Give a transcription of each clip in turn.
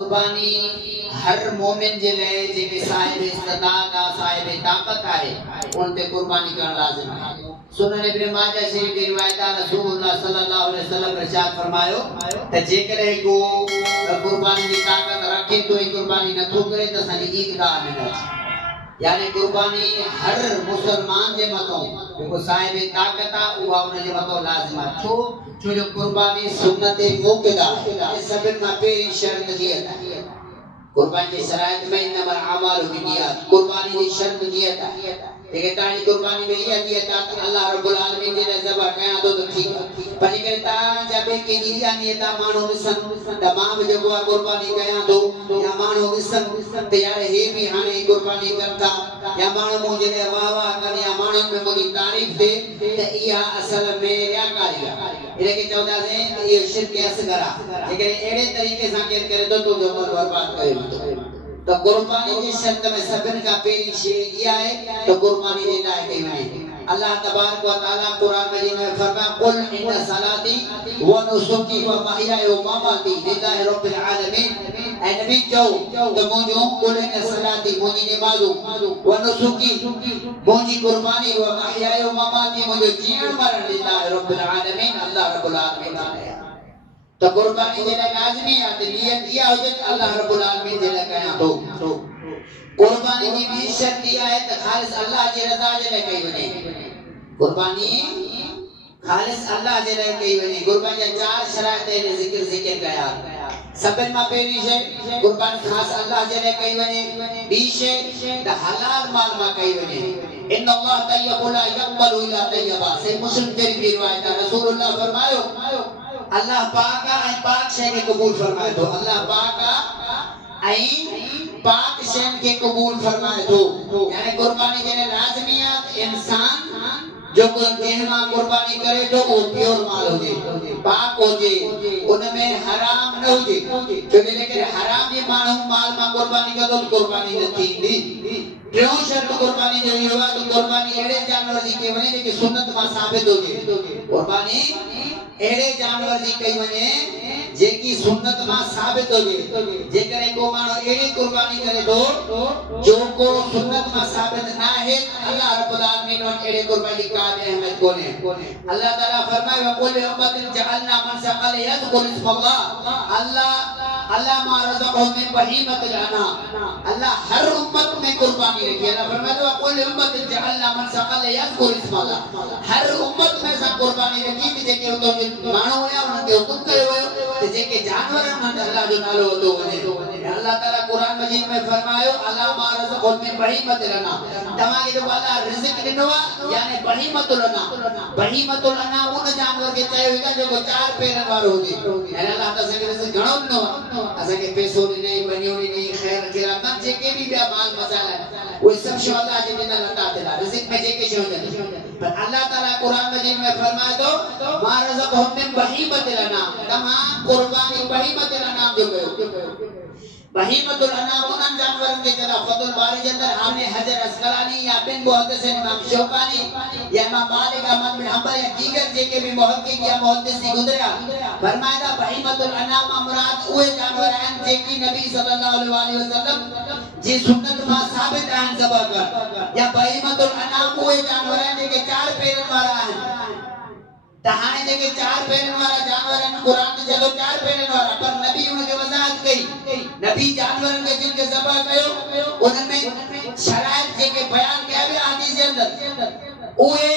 कुर्बानी हर मोमिन जे लाइ जेके साहिब इस्तिताअत साहिब ताकत आहे उन ते कुर्बानी करण लाज़िम आहे। सुनन इब्न माजा शरीफ की रिवायत आहे रसूलुल्लाह सल्लल्लाहु अलैहि वसल्लम इरशाद फरमायो त जेकरे को कुर्बानी की ताकत रखे तो कुर्बानी नथो करे त असांजी ईदगाह में न अचे। यानी कुर्बानी हर मुसलमान जे मथों जेको साहिब ताकत आहे उहा उन जे मथों लाज़िम आहे। छो जो कुर्बानी सुन्नत मुक्कदा है। सभिनि खां पहिरीं शर्त नियत आहे। कुर्बानी जी शराइत में इन्नमल अमालु बिनियत कुर्बानी जी शर्त नियत आहे। जेके ताणी कुर्बानी में इहा नियत आहे त अल्लाह रब्बुल आलमीन जे लाइ ज़बह कयां थो त ठीक आहे। पर जेके तव्हांजा ॿिए कंहिंजी इहा नियत आहे माण्हू ॾिसनि त मां बि जेको आहे कुर्बानी कयां थो या माण्हू ॾिसनि त यार हे बि हाणे कुर्बानी कनि था या माण्हू मुंहिंजे लाइ वाह वाह कनि या माण्हुनि में मुंहिंजी तारीफ़ थिए त इहा असल में रियाकारी आहे। इनके चवंदासीं त इहो शिरक असगर आहे। जेकॾहिं अहिड़े तरीक़े सां केरु करे थो तुंहिंजो अमल बर्बाद करे वेंदो। तो कुर्बानी की शर्त में सभिनि खां पहिरीं शइ इहा आहे त कुर्बानी जे लाइ कई वञे। अल्लाह तबारक व तआला कुरान मजीद में फरमाया कुल इन सलाती व नुसुकी व महयाय व ममाती लिल्लाहि रब्बिल आलमीन। ऐ नबी चओ त मुंहिंजो कुल इन सलाती मुंहिंजी नमाज़ूं व नुसुकी मुंहिंजी कुर्बानी व महयाय व ममाती मुंहिंजो जीअण मरण लिल्लाहि रब्बिल आलमीन अल्लाह रब्बुल आलमीन आहे। तो कुर्बानी जे लाइ लाज़मी आहे त नियत इहा हुजे त अल्लाह रब्बुल आलमीन जे लाइ कयां थो। कुर्बानी जी ॿी शर्त इहा आहे त ख़ालिस अल्लाह जी रज़ा जे लाइ कई वञे। कुर्बानी ख़ालिस अल्लाह जे लाइ कई वञे। कुर्बानी जा चार शराइत इन ज़िक्र कया। सभिनि मां पहिरीं शइ कुर्बानी ख़ासि अल्लाह जे लाइ कई वञे। ॿी शइ त हलाल माल मां कई वञे। इन अल्लाह तय्यबु ला यक़बलु इल्ला तय्यबा। सही मुस्लिम शरीफ की रिवायत आहे रसूलुल्लाह फरमायो अल्लाह पाक ऐं पाक शइ खे क़बूल फरमाए थो। अल्लाह पाक ऐं पाक शयुनि खे क़बूल फरमाए थो। यानी कुर्बानी जे लाइ लाज़मी आहे त इंसान जो कोई देहमा कुर्बानी करे तो वो प्योर माल होजे पाक होजे उनमें हराम न होजे। जो लेकिन हराम जे माण्हू माल मां कुर्बानी कंदो त कुर्बानी न थींदी। टियों शर्त कुर्बानी जो इहो आहे त कुर्बानी अहिड़े जानवर जी कई वञे जेके सुन्नत मां साबित होजे। कुर्बानी अहिड़े जानवर जी कई वञे जेकी सुन्नत मां साबित होजे। जेकॾहिं को माण्हू अहिड़ी कुर्बानी करे थो जो को सुन्नत मां साबित न आहे अल्लाह रब्बुल आलमीन वटि अहिड़े कुर्बानी का अहमियत कोन्हे। अल्लाह ताला फरमाए वकुल उम्मतिन जअलना मन सक़ल यज़कुर इस्मल्लाह अल्लाह मा रज़क़हुम मिन बहीमतिल अनाम। अल्लाह हर उम्मत में कुर्बानी रखी। अल्लाह फरमाए वकुल उम्मतिन जअलना मन सक़ल यज़कुर इस्मल्लाह हर उम्मत में सा कुर्बानी रखी कि जेके उतो माण्हू हुया उन्हनि खे हुकुम कयो वियो त जेके जानवर आहिनि अल्लाह जो नालो वतो वञे। अल्लाह ताला कुरान मजीद में फरमायो अल्लाह मा रज़क़हुम मिन बहीमतिल अनाम। तव्हां खे जेको अल्लाह रिज़्क़ ॾिनो आहे यानी बहीमतुल अनाम। बहीमतुल अनाम उन जानवर खे चयो वेंदो आहे जेको चार पेरनि वारो हुजे। ऐं अल्लाह त असांखे रिज़्क़ घणो ॾिनो आहे। असांखे पैसो ॾिनई बनियूं ॾिनई ख़ैर ख़िलाफ़त जेके बि ॿिया माल मसाला उहे सभु शयूं अल्लाह जे ॾिनल अता थियल आहे। रिज़्क़ में जेके शयूं आहिनि पर अल्लाह ताला कुरान मजीद में फरमाए थो मा रज़क़हुम मिन बहीमतिल अनाम। तव्हां कुर्बानी बहीमतिल अनाम जो कयो। बहीमतुल अनाम उन जानवरनि खे जरा फतुल बारी जे अंदर हाने हजर अस्कलानी या बिन मुहद्दिसिन इमाम शौकानी या इमाम मालिक अहमद बिन हंबल या दीगर जेके भी मुहक्किक या मुहद्दिस गुजरिया फरमाया बहीमतुल अनाम मुराद उहे जानवर आहिनि जेकी नबी सल्लल्लाहु अलैहि वसल्लम जी सुन्नत मां साबित आहिनि ज़बह कर। या बहीमतुल अनाम उहे जानवर आहिनि जेके चार पेरनि वारा आहिनि। त हाणे जेके चार पेरनि वारा जानवर आहिनि कुरान में चयो चार पेरनि वारा पर नबी उनखे वज़ाहत कई। नबी जानवरनि खे जिन खे ज़बह कयो उनमें शराइत जेके बयान कया विया हदीस जे अंदर उहे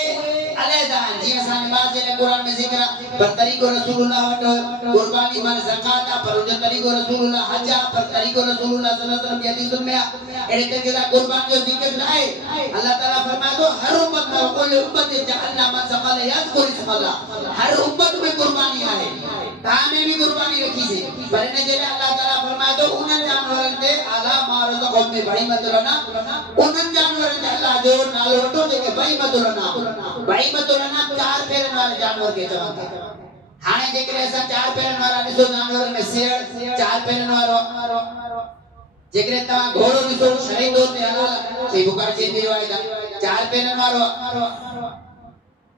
अलहदा आहिनि। जीअं असां नमाज़ जे लाइ कुरान में ज़िक्र पर तरीक़ो रसूलुल्लाह वटि कुर्बानी मन ज़कात आहे पर उनजो तरीक़ो रसूलुल्लाह हज आहे पर तरीक़ो रसूलुल्लाह सल्लल्लाहु अलैहि वसल्लम जी हदीस में आहे। अहिड़े तरीक़े सां कुर्बानी जो ज़िक्र न आहे। अल्लाह ताला फरमाए थो हर उम्मत में कुल उम्मत जअलना मन सक़ल यज़कुर इस्मल्लाह हर उम्मत में कुर्बानी आहे। तव्हां में भी कुर्बानी रखी से पर इन जे लाइ अल्लाह ताला फरमाए थो उन्हनि जानवरनि ते अला मा रज़क़हुम मिन बहीमतिल अनाम उन्हनि जानवरनि ते अल्लाह जो नालो वठो जेके बहीमतुल अनाम। बहीमतुल अनाम चार पेरनि वारे जानवर खे चवनि था। हाणे जेकॾहिं असां चार पेरनि वारा ॾिसो जानवरनि में शेर चार पेरनि वारो जेकॾहिं तव्हां घोड़ो ॾिसो शरीर तौर ते हलाल सही बुखारी जी रिवायत आहे चार पेरनि वारो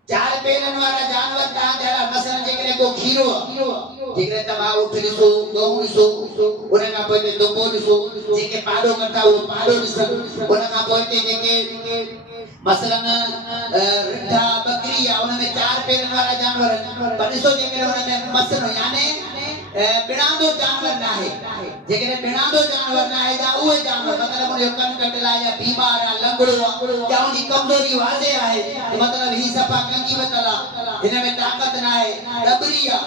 चार पेरन वाला जानवर ता जरा मसलन जेकरे को खीरो जेकरे तमा उठ लिसो गऊ लिसो उन का पोते दुंबो लिसो जेके पाडो करता वो पाडो लिसो उन का पोते जेके मसलन रिठा बकरी या उन में चार पेरन वाला जानवर पर लिसो जेकरे उन में मसलन यानी बिनादो जानवर ना है जेकरे बिनादो जानवर ना है जा उहे जानवर मतलब उन कन कटला या बीमार या लंगड़ो या उन कमजोरी वाजे है मतलब ही सफा कंगी बतला इन में ताकत ना है डबरिया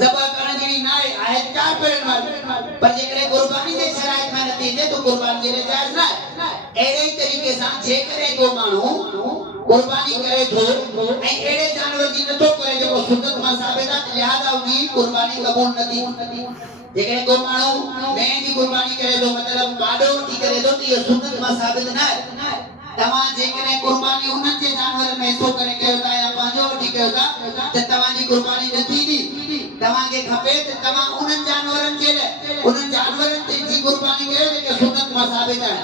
जबा करण जी ना है चार पेरन वाला पर जेकरे कुर्बानी जे शरायत में नतीजे तो कुर्बानी जे जायज ना एड़े ही तरीके से जेकरे को मानू कुर्बानी करे थो ए एड़े जानवर जी नथो करे जो सुन्नत में साबित है लिहाजा उनी कुर्बानी कबूल नथी जेकरे को मानू मैं जी कुर्बानी करे तो मतलब पाडो ठी करे तो ये सुन्नत में साबित ना तमा जेकरे कुर्बानी उन जे जानवर में तो करे कयोता या पांजो ठी कयोता त तमा जी कुर्बानी नथी दी तमा के खपे त तमा उन जानवरन जे उन जानवरन जी कुर्बानी करे के सुन्नत में साबित है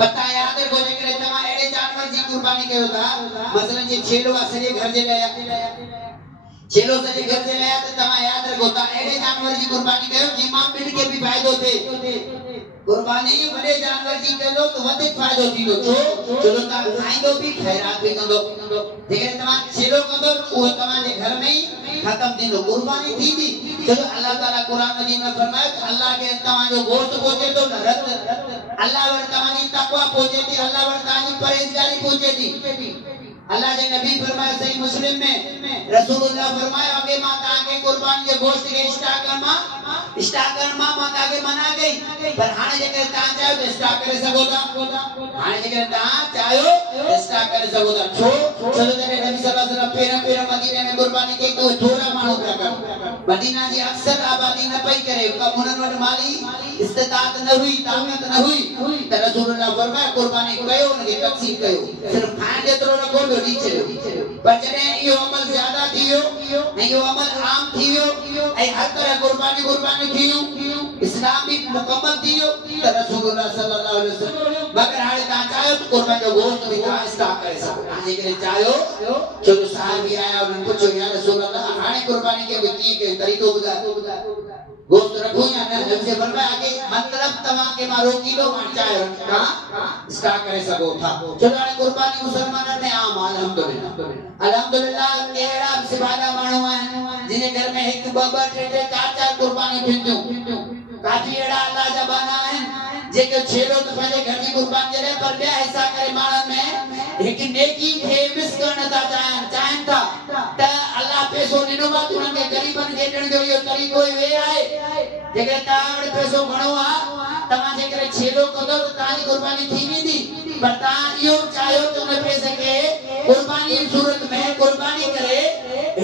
बता याद रखो जेकरे तमा एड़े जानवर जी कुर्बानी कयोता मसलन जे छेलो असले घर जे लाया छेलो सजे घर जे लाया त तमा याद रखो ता एड़े जानवर जी कुर्बानी कयो जे मां पिंड के भी फायदो थे कुर्बानी बड़े जानवर जी कयो तो वधिक फायदो थींदो छो चलो ता खाइंदो भी खैरात भी कंदो जेकरे तमा छेलो कंदो वो तमा जे घर में ही खत्म थींदो कुर्बानी थींदी चलो अल्लाह ताला कुरान मजीद में फरमाए अल्लाह के तमा जो गोश्त पहुंचे तो रत अल्लाह वर तमा जी तकवा पहुंचे थी अल्लाह वर तमा जी परहेजगारी पहुंचे थी अल्लाह के नबी फरमाए सही मुस्लिम में रसूलुल्लाह फरमाए अगे मां ताके कुर्बान के गोश्त के स्टाकर मां ताके मना गई पर हाने जेके ता चाहो तो स्टाक करे सगोदा हाने जेके ता चाहो स्टाक करे सगोदा छो चलो जने नबी सल्लल्लाहु अलैहि वसल्लम पेरा मदीने में कुर्बानी के तो थोड़ा मानो क्या कर मदीना जी अक्सर आबादी न पई करे का मुनन वर माली इस्तिताअत न हुई ताकत न हुई त रसूलुल्लाह फरमाए कुर्बानी कयो उनके तकसीम कयो सिर्फ खान जेतरो न को नीचे पर जने यो अमल ज्यादा थियो ने यो अमल आम थियो ए हर तरह कुर्बानी थियो इस्लाम भी मुकम्मल थियो त रसूलुल्लाह सल्लल्लाहु अलैहि वसल्लम मगर हाले ता चाहो तो कुर्बानी जो गोश्त भी का स्टॉक करे सको हाने के चाहो जो साहबी आया उन्हें पूछो या रसूलुल्लाह हाने कुर्बानी के की के तरीको बुधा गोश्त रखो या न हमसे फरमाया कि मतलब तमा के मारो किलो मान चाहे का स्टॉक करे सको था चलो कुर्बानी मुसलमान ने आम अल्हम्दुलिल्लाह केड़ा सिबादा मानो है जिने घर में एक बाबा टे चार कुर्बानी थिंदियो काफी एड़ा अल्लाह जा बना है जेके छेलो तो पहले घर की कुर्बानी करे पर बे हिस्सा करे मानन में एक नेकी थे मिस करना था चाहन था त अल्लाह पैसो दिनो बात उनके गरीबन के देण जो यो तरीको वे आए जेके तावड़ पैसो घणो आ तमा जेके छेलो कदो तो ताजी कुर्बानी थी नी दी पर ता यो चाहो तो न पैसे के कुर्बानी सूरत में कुर्बानी करे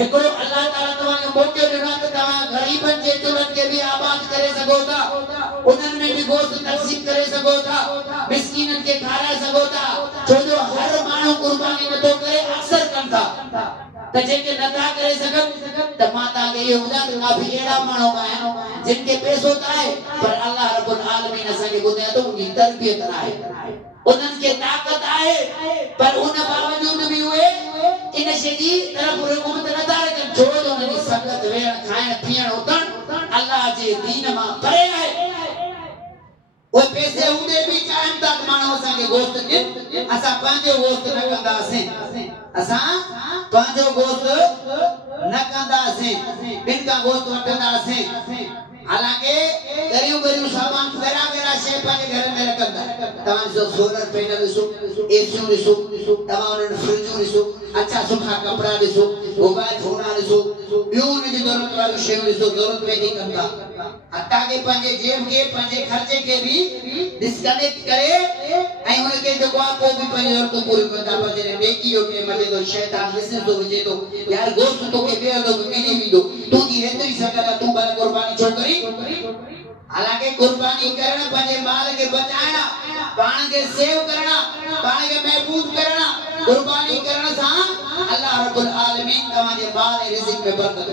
एकड़ो अल्लाह ताला तमा के मोटियो दिनो त तमा गरीबन जे चुलन के भी आबाद करे सको था उनन में भी गोश्त तकसीम करे सको था मिस्कीनन के खारा सको था जो हर मानो कुर्बानी न तो करे अक्सर कन था त जेके नथा करे सकन त माता के ये हुदा तो काफी एड़ा मानो है जिनके पैसो ताए पर अल्लाह रब्बुल आलमीन असा के बुधाया तो उनकी तरबियत आए उनन के ताकत आए पर उन बावजूद भी हुए इन शेजी तरफ हुकूमत न तारे के छोड़ दो उनकी संगत वेण खाण पीण उतन अल्लाह जे दीन मा परे आए वो पैसे हुंदे भी चाहन ता मानो असा के गोश्त के असा पांजो गोश्त न कंदा से असा पांजो गोश्त न कंदा से बिन का गोश्त वठंदा से हालांकि गरीब सामान वेरा शे पांजे घर में रखंदा तमाम जो सोलर पैनल सो एसी सो तमाम फ्रिज सो अच्छा सुखा कपड़ा सो मोबाइल फोन सो बियों ने जरूरत वाली शे सो जरूरत में नहीं करता अता के पांजे जेब के पांजे खर्चे के भी डिस्कनेक्ट करे ऐ उनके जो को भी पांजे जरूरत पूरी करता पर जे नेकियो के मजे तो शैतान लिसन तो वजे तो यार गोश्त तो के बे तो मिली भी दो तू दी हेतरी सकला तू बाल कुर्बानी छो करी हालांकि कुर्बानी करना पांजे माल के बचाना पान के सेव करना पान के महफूज करना कुर्बानी करना सा अल्लाह रब्बुल आलमीन तमाजे माल रिज़्क़ में बरकत